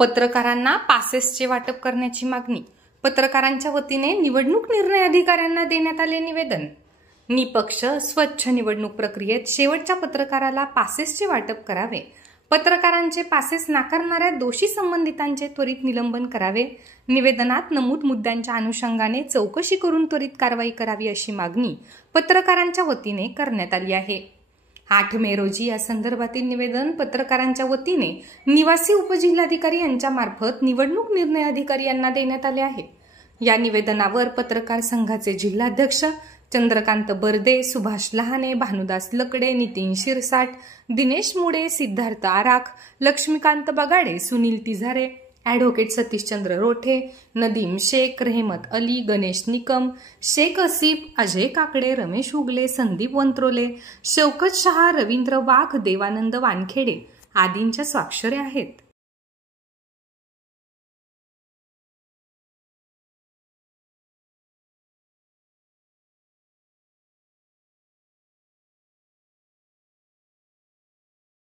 पत्रकारांना पासेसचे वाटप करण्याची मागणी. पत्रकारांच्या वतीने निवडणूक निर्णय अधिकाऱ्यांना देण्यात आले निवेदन. निपक्ष स्वच्छ निवडणूक प्रक्रियेत शेवटच्या पत्रकाराला पासेसचे वाटप करावे. पत्रकारांचे पासेस नाकारणाऱ्या दोषी संबंधितांचे त्वरित निलंबन करावे. निवेदनात नमूद मुद्द्यांच्या अनुषंगाने चौकशी करून त्वरित कारवाई करावी अशी मागणी पत्रकारांच्या वतीने करण्यात आली आहे. 8 मे रोजी या संदर्भातील निवेदन पत्रकारांच्या वतीने निवासी उपजिल्हाधिकारी यांच्यामार्फत निवडणूक निर्णय अधिकारी यांना देण्यात आले आहे. या निवेदनावर पत्रकार संघाचे जिल्हाध्यक्ष चंद्रकांत बर्दे, सुभाष लहाने, भानुदास लकडे, नितीन शिरसाट, दिनेश मुडे, सिद्धार्थ आराख, लक्ष्मीकांत बगाडे, सुनील तिझारे, ॲडव्होकेट सतीशचंद्र रोठे, नदीम शेख, रेहमत अली, गणेश निकम, शेख असिफ, अजय काकडे, रमेश उगले, संदीप वंत्रोले, शौकत शहा, रवींद्र वाघ, देवानंद वानखेडे आदींच्या स्वाक्षऱ्या आहेत.